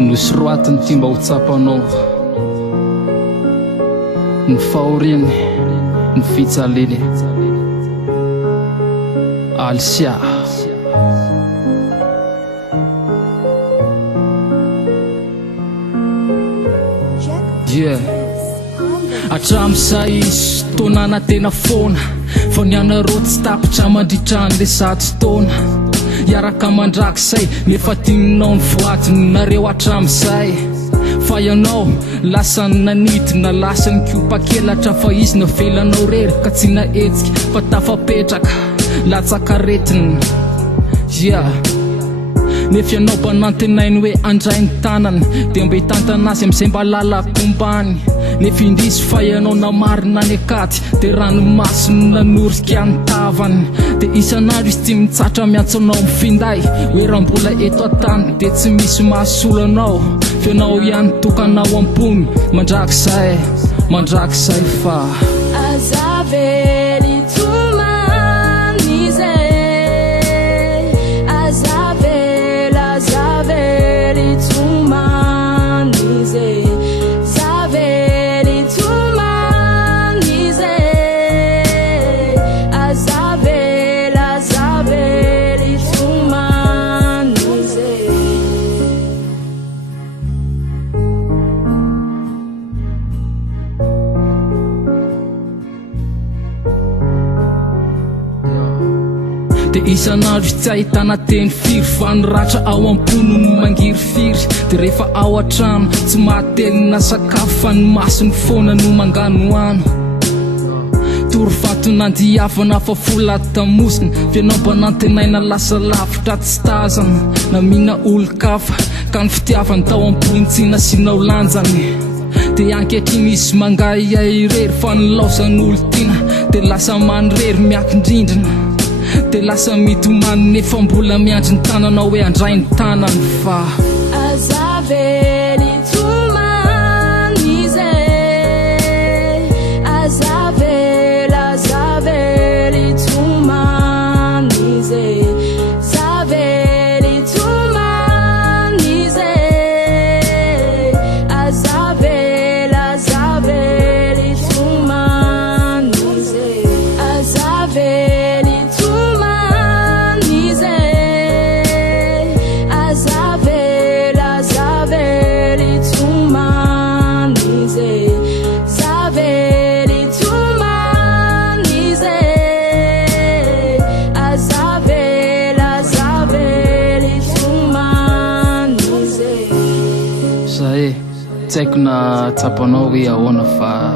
nosoroatiny ty mba ho tsapanao ny fahoriany ny fitsaliny Alsia atram'izay tonana tena foana fa nianareo tsy tapitra mandritrany le zato taona iaraka mandrakizay nefa tininao ny voatiny nareo atram'izay fa ianao lasany nanidina lasany kopakelatra fa izy navelanao rery ka tsy naetsika fa tafapetraka latsakaretina nefa ianao mba nantenainy hoe andray ny tanany dia mba hitantanazy am'izay mba lalakombany nefa indrisy fa ianao namarina ny akaty dia ranomasiny nanorika ny tavany dia isan'andro izy tsy mitsatra miantsanao mifinday hoe raha mbola eto an-tany dia tsy misy mahasolo anao fa ianao ihany tokanao ambony mandrakizay fa azavely tumanize azavely tumanize zavely tumanize azavely tumanize dia isan'andro tsy ahitana teny firy fa niratra ao am-pono no mangirifiry dia rehefa ao an-trano tsy mahatelina sakafo fa ny masony foana no mangano ano torovato nandiavana fa folattamosina fa ianao mba nantenaina lasa lavitra tsy tazana na mihina olo-kafa ka ny fitiavany tao am-pony tsy nasinao lanjany dia ankehitriny izy mangahiahy rery fa nilaozan'olo tiana dia lasa manirery miakindrindrina dia lasa mitomany nefa mbola miandry ny tananao hoe andray ny tanany fa azavely tumanize azavely tumanize zavely tumanize azavely tumanize azavely tsy haiko na tsapanao hoe ahoana fa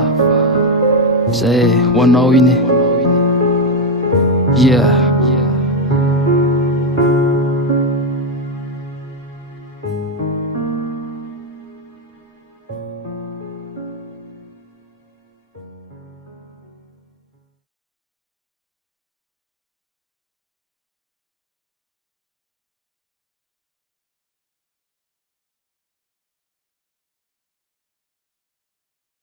zay ho anao iny